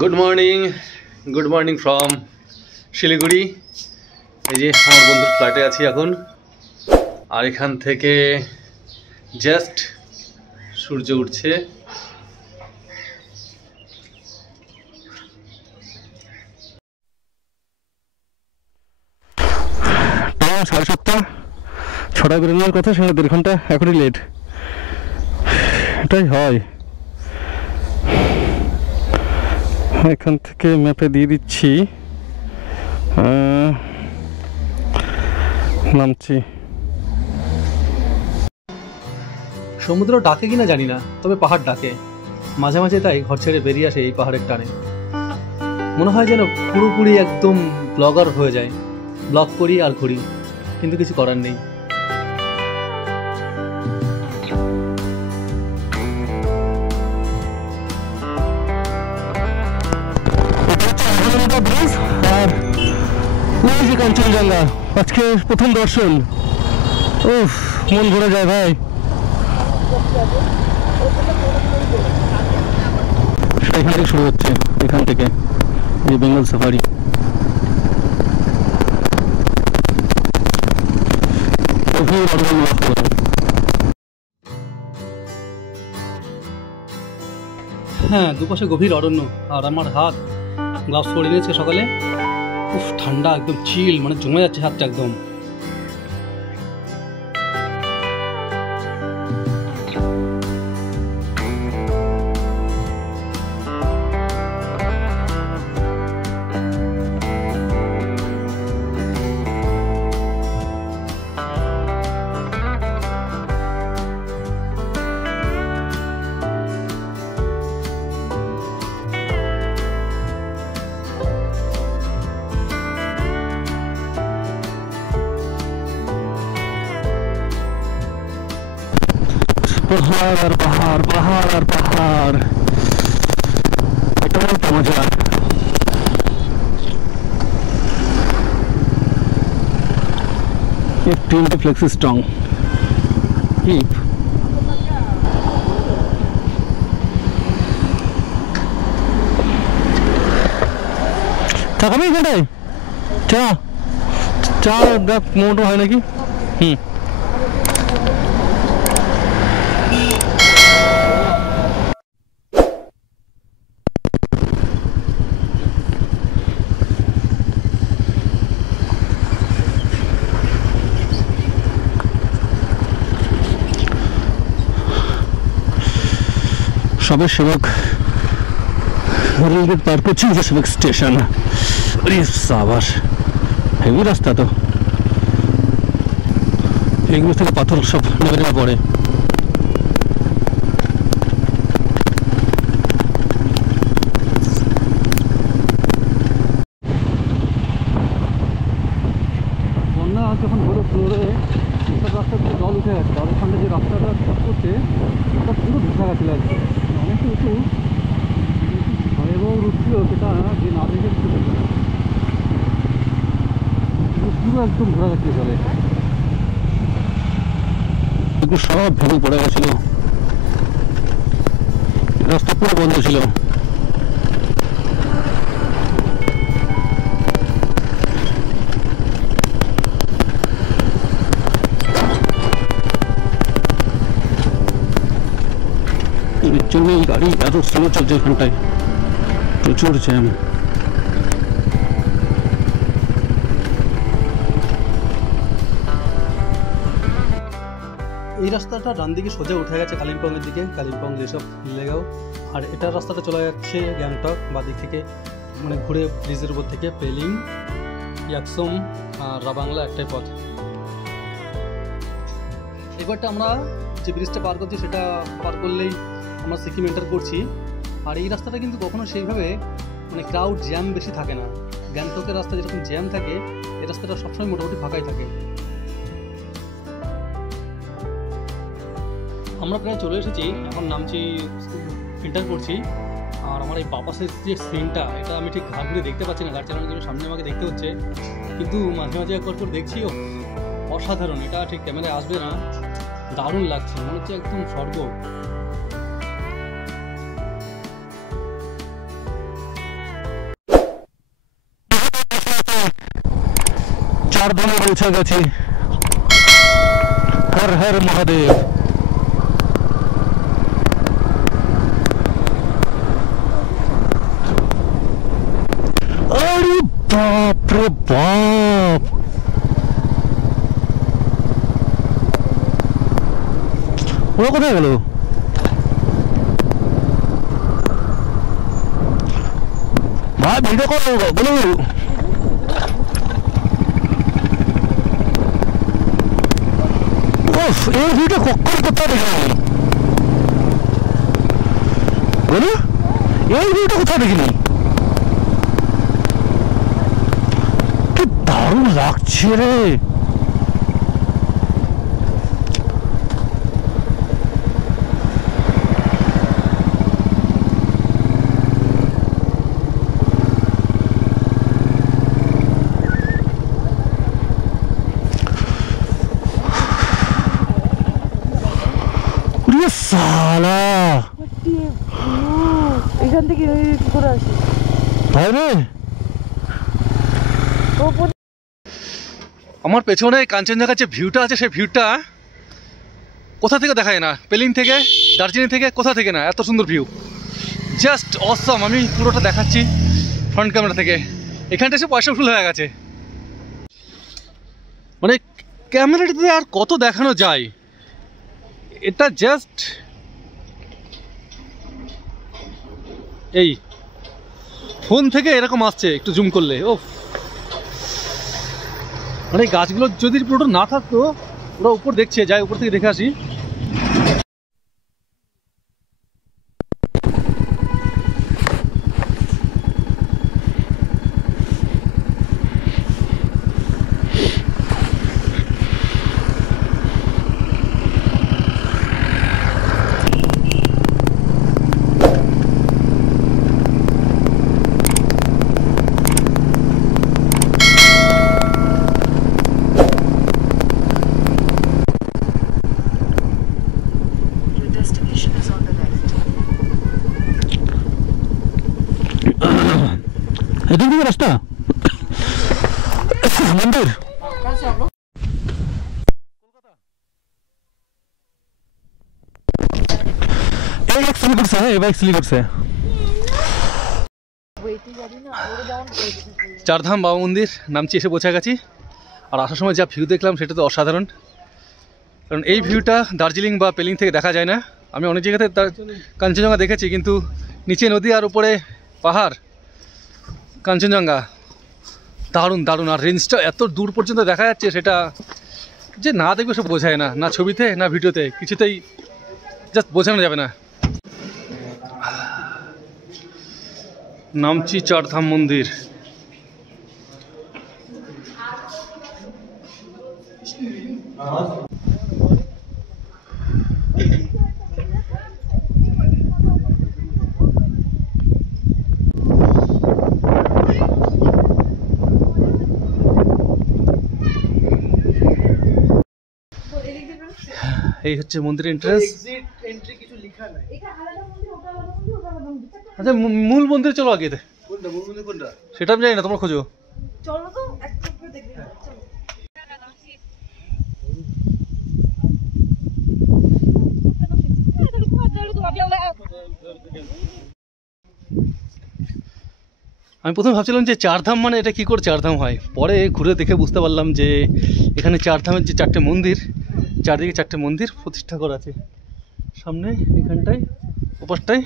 Good morning from Siliguri. এই যে আমার বন্ধুর ফ্ল্যাটে আছি এখন, আর এখান থেকে জাস্ট সূর্য উঠছে। টাইম 7:30, 6টায় বেরোনোর কথা, সেখানে 1.5 ঘন্টা এখনই লেট। এটাই হয়। এখান থেকে ম্যাপে দিয়ে দিচ্ছি, নামছি। সমুদ্র ডাকে কিনা জানি না, তবে পাহাড় ডাকে মাঝে মাঝে, তাই ঘর ছেড়ে বেরিয়ে আসে এই পাহাড়ের টানে। মনে হয় যেন পুরোপুরি একদম ব্লগার হয়ে যায়, ব্লগ করি আর ঘুরি, কিন্তু কিছু করার নেই। কাঞ্চনজঙ্ঘা আজকে প্রথম দর্শন। উফ, মন ভরে যায় ভাই। এখান থেকে শুরু হচ্ছে, এখান থেকে এই বেঙ্গল সাফারি। হ্যাঁ, দুপাশে গভীর অরণ্য, আর আমার হাত গ্লাভস পরে নিয়েছে সকালে। উফ, ঠান্ডা, একদম চিল, মানে জমে যাচ্ছে হাতটা একদম। পাহাড় আর পাহাড়, পাহাড় আর পাহাড়, এটাও তো মজা। Flexi strong. Keep. থাকবি এখানটায়? চা চা দেখ, মোটো হয় নাকি? সবে সেবক রেলগেট পার করছি, সেবক স্টেশন। সাবাস, হেভি রাস্তা তো, এগুলো থেকে পাথর সব নেমে নেমে পড়ে। বন্যা যখন হলো ফ্লোরে, রাস্তা থেকে জল উঠে গেছে, আর ওখানে যে রাস্তাটা করছে ওটা পুরো ঢুকা গেছিল আর কি, অনেক উঁচু, ভয়াবহ উঠছিল সেটা যে না দেখে পুরো একদম ঘোরা গেছিল জলে, সব ভেঙে পড়ে গেছিল, রাস্তা পুরো বন্ধ ছিল। এর জন্য এই গাড়ি এত স্লো চলছে, এখানটায় প্রচুর জ্যাম। এই রাস্তাটা ডান দিকে সোজা উঠে গেছে কালিম্পংয়ের দিকে, কালিম্পং যেসব লেগাও, আর এটার রাস্তাটা চলে যাচ্ছে গ্যাংটক বাদিক থেকে, মানে ঘুরে ব্রিজের উপর থেকে পেলিং, ইয়াকসম আর রাবাংলা একটাই পথ। এবারটা আমরা যে ব্রিজটা পার করছি সেটা পার করলেই আমরা সিকিম এন্টার করছি। আর এই রাস্তাটা কিন্তু কখনো সেইভাবে মানে ক্রাউড জ্যাম বেশি থাকে না। গ্যাংটকের রাস্তা যেরকম জ্যাম থাকে, এই রাস্তাটা সবসময় মোটামুটি ফাঁকাই থাকে। আমরা প্রায় চলে এসেছি, এখন নামছি, এন্টার করছি। আর আমার এই বাপাসের যে সিনটা, এটা আমি ঠিক ঘাট ঘুরে দেখতে পাচ্ছি না, গাড়ি চালানোর জন্য সামনে আমাকে দেখতে হচ্ছে, কিন্তু মাঝে মাঝে একবার করে দেখছি, অসাধারণ। এটা ঠিক ক্যামেরায় আসবে না, দারুণ লাগছে, মনে হচ্ছে একদম স্বর্গ। চারধামে পৌঁছে গেছি। হর হর মহাদেব। আরে বাপ রে বাপ, ওরা কোথায় গেল? ভাই ভিডিও করো বলো। এই ভিডিও কখন কোথাও দেখিনি বলো, এই ভিডিওটা কোথাও দেখিনি। কি দারুণ লাগছে রে। সালা এখান থেকে কি করে আসিস ভাই রে? আমার পেছনে কাঞ্চনজঙ্ঘার যে ভিউটা আছে সেই ভিউটা কোথা থেকে দেখা যায় না, পেলিং থেকে, দার্জিলিং থেকে, কোথা থেকে না, এত সুন্দর ভিউ, জাস্ট অসম। আমি পুরোটা দেখাচ্ছি ফ্রন্ট ক্যামেরা থেকে। এখানটা এসে পয়সা ফুল হয়ে গেছে, মানে ক্যামেরাটাতে আর কত দেখানো যায়। এটা জাস্ট এই ফোন থেকে এরকম আসছে, একটু জুম করলে ও, মানে গাছগুলো যদি পুরোটা না থাকতো, ওরা উপর দেখছে, যাই উপর থেকে দেখে আসি। এদিক থেকে রাস্তা মন্দির। চারধাম বাবা মন্দির নামছি, এসে পৌঁছে গেছি। আর আসার সময় যা ভিউ দেখলাম সেটা তো অসাধারণ, কারণ এই ভিউটা দার্জিলিং বা পেলিং থেকে দেখা যায় না। আমি অনেক জায়গাতে কাঞ্চনজঙ্ঘা দেখেছি, কিন্তু নিচে নদী আর উপরে পাহাড়, কাঞ্চনজঙ্ঘা দারুণ দারুণ। আর রেঞ্জটা এত দূর পর্যন্ত দেখা যাচ্ছে, সেটা যে না দেখবে সে বোঝায় না, না ছবিতে না ভিডিওতে, কিছুতেই জাস্ট বোঝানো যাবে না। নামছি চারধাম মন্দির। এই হচ্ছে মন্দির এন্ট্রান্স। আচ্ছা মূল মন্দির চলো আগে, সেটা আমি জানি না, তোমরা খোঁজো। আমি প্রথমে ভাবছিলাম যে চারধাম মানে এটা কী করে চারধাম হয়, পরে ঘুরে দেখে বুঝতে পারলাম যে এখানে চারধামের যে চারটে মন্দির, চারদিকে চারটে মন্দির প্রতিষ্ঠা করা আছে। সামনে এখানটায়, ওপাশটায়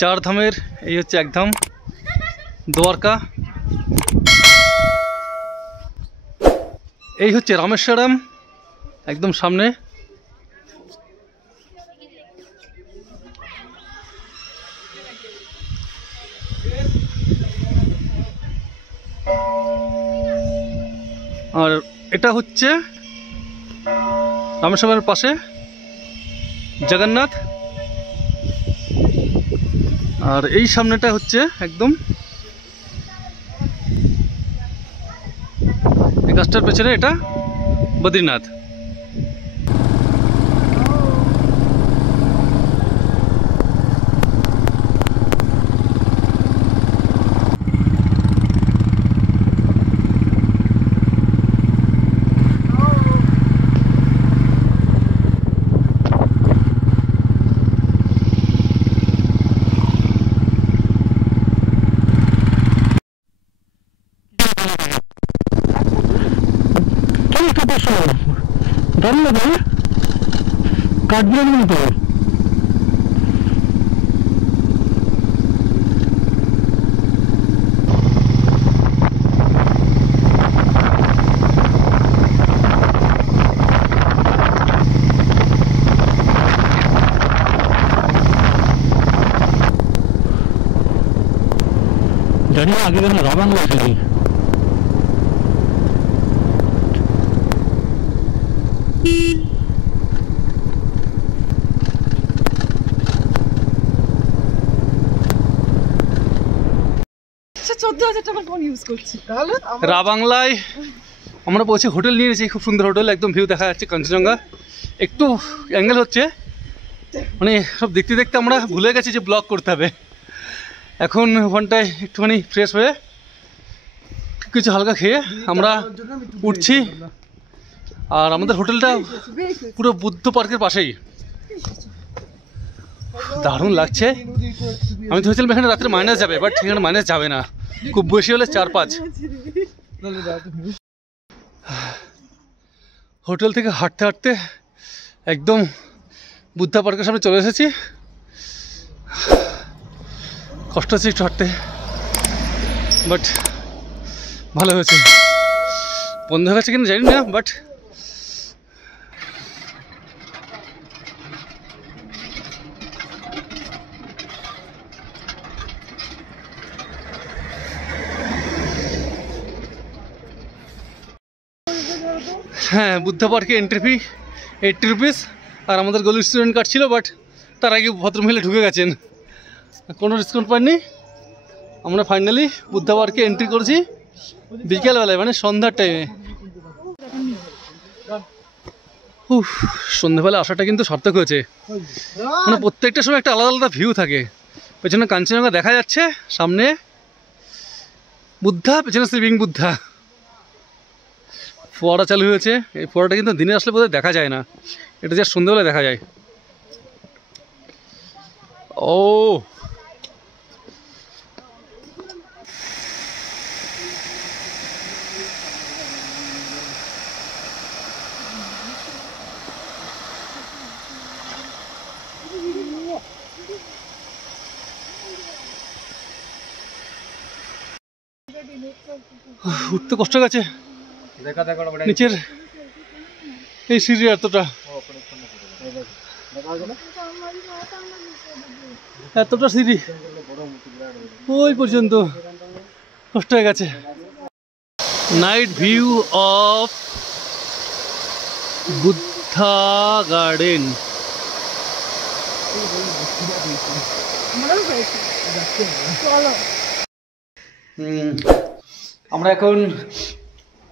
চারধামের এই হচ্ছে একধাম দ্বারকা, এই হচ্ছে রামেশ্বরম একদম সামনে। আর এটা হচ্ছে রামেশ্বরমের পাশে জগন্নাথ। আর এই সামনেটা হচ্ছে একদম এই গাছটার পেছনে এটা বদ্রীনাথ। ডর লাগে কাঠবিড়ালির মতো। জানি না আগে যেন রাবাংলা আসেনি। রাবাংলায় আমরা পৌঁছে হোটেল নিয়ে নিয়েছি, খুব সুন্দর হোটেল, একদম ভিউ দেখা যাচ্ছে কাঞ্চনজঙ্ঘা। একটু অ্যাঙ্গেল হচ্ছে, মানে সব দেখতে দেখতে আমরা ভুলে গেছি যে ব্লগ করতে হবে। এখন ওখানটায় একটুখানি ফ্রেশ হয়ে কিছু হালকা খেয়ে আমরা উঠছি। আর আমাদের হোটেলটা পুরো বুদ্ধ পার্কের পাশেই, দারুণ লাগছে। আমি তো ভেবেছিলাম এখানে রাত্রে মাইনাস যাবে, বাট এখানে মাইনাস যাবে না, খুব বেশি হলে 4-5। হোটেল থেকে হাঁটতে হাঁটতে একদম বুদ্ধা পার্কের সামনে চলে এসেছি। কষ্ট হচ্ছে একটু হাঁটতে, বাট ভালো হয়েছে। বন্ধ হয়ে গেছে কিনা জানি না, বাট হ্যাঁ, বুদ্ধা পার্কে এন্ট্রি ফি 80 রুপিস। আর আমাদের গোল্ড স্টুডেন্ট কার্ড ছিল, বাট তার আগে ভদ্রমহিলা ঢুকে গেছেন, কোনো ডিসকাউন্ট পাইনি। আমরা ফাইনালি বুদ্ধা পার্কে এন্ট্রি করেছি বিকেলবেলায়, মানে সন্ধ্যার টাইমে। সন্ধ্যাবেলা আসাটা কিন্তু সার্থক হয়েছে, মানে প্রত্যেকটা সময় একটা আলাদা আলাদা ভিউ থাকে। পেছনে কাঞ্চনজঙ্ঘা দেখা যাচ্ছে, সামনে বুদ্ধা, পেছনে শিবিং বুদ্ধা। ফোয়ারা চালু হয়েছে, এই ফোয়ারাটা কিন্তু দিনে আসলে বোধহয় দেখা যায় না, এটা যা সন্ধ্যাবেলা দেখা যায়। ও উঠতে কষ্ট গেছে, নিচের এই সিঁড়ি এতটা সিঁড়ি ওই পর্যন্ত, কষ্ট হয়ে গেছে। Night view of Buddha garden. আমরা এখন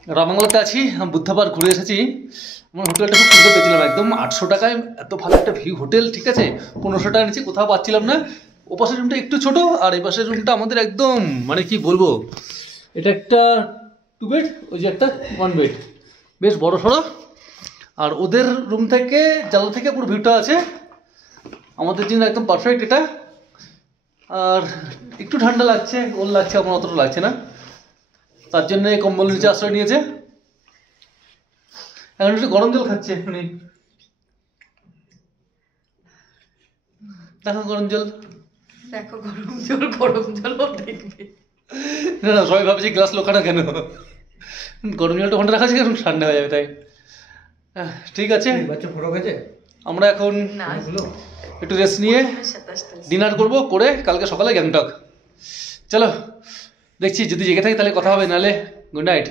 রাবাংলাতে আছি, বুদ্ধা পার্ক ঘুরে এসেছি। আমার হোটেলটা খুব সুন্দর পেয়েছিলাম, একদম 800 টাকায় এত ভালো একটা ভিউ হোটেল, ঠিক আছে। 1500 টাকা নিচে কোথাও পাচ্ছিলাম না। ওপাশের রুমটা একটু ছোট, আর এই পাশের রুমটা আমাদের একদম, মানে কি বলবো, এটা একটা 2 বেড, ওই যে একটা 1 বেড, বেশ বড় সড়ো। আর ওদের রুম থেকে, জানলা থেকে পুরো ভিউটা আছে, আমাদের জন্য একদম পারফেক্ট এটা। আর একটু ঠান্ডা লাগছে, ওর লাগছে, আমার অতটা লাগছে না, তার জন্য কম্বল নিচে আশ্রয় নিয়েছে। এখন একটু গরম জল খাচ্ছে, উনি দেখো গরম জল, দেখো গরম জল দেখবে না না, সবাই ভাবছে গ্লাস লোকানো কেন, গরম জলটা ওখানে রাখা আছে কারণ ঠান্ডা হয়ে যাবে, তাই। ঠিক আছে, আমরা এখন একটু রেস্ট নিয়ে ডিনার করবো, করে কালকে সকালে গ্যাংটক। চলো দেখছি, যদি জেগে থাকি তাহলে কথা হবে, নাহলে গুড নাইট।